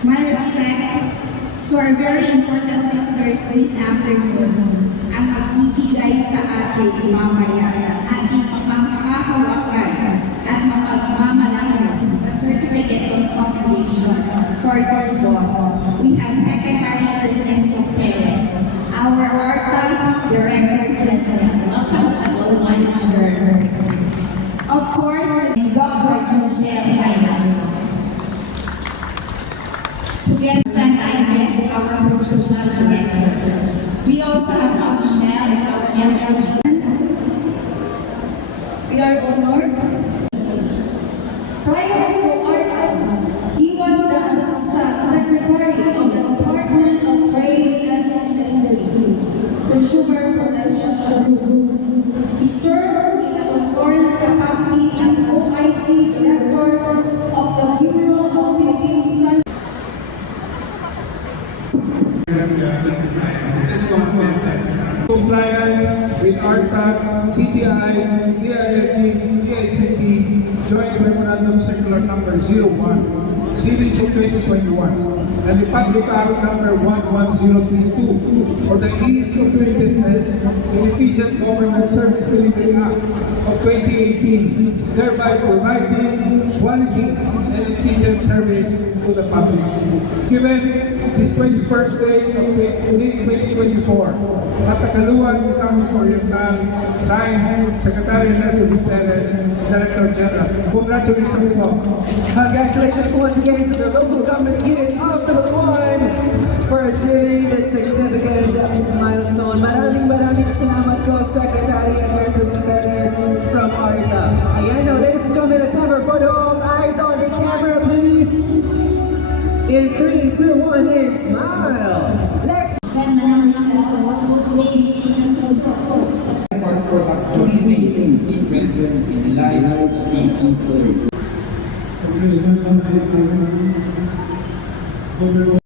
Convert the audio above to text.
My respect to our very important visitors this afternoon ang magbibigay sa atin mamaya ng ating pangkahawakan at mapagmamalaki na Certificate of Commendation for their boss. We have Secretary Ernesto Perez, our ARTA Director General. Welcome to the Gold sir. Of course, Dr. Joseph Laina. Together with Jaime, our Professional Director. We also have Michelle, our MLG. We are honored. Prior to ARTA, he was the Assistant Secretary of the Department of Trade and Industry, Consumer Protection Group. He served in the concurrent capacity as OIC Director of the Bureau of Philippine Studies. Just comment that compliance with ARTA, TTI, DIRG, DICT, Joint Memorandum Circular Number 01, Series of 2021, and the Public Act Number 11032 for the ease of doing business and efficient government service delivery Act of 2018, thereby providing quality and efficient service to the public. Given this 21st day of May 2024, Matakaluan, Misamis Oriental, signed Secretary Ernesto Perez, Director General. Congratulations po. Congratulations once again to the local government unit of the Butuan for achieving this significant milestone. Maraming salamat po, Secretary Ernesto Perez from ARTA. Ayan, now, ladies and gentlemen, let's have our photo of eyes on the camera, please. In 3, 2, 1, and smile. Let's for actually difference in lives of people.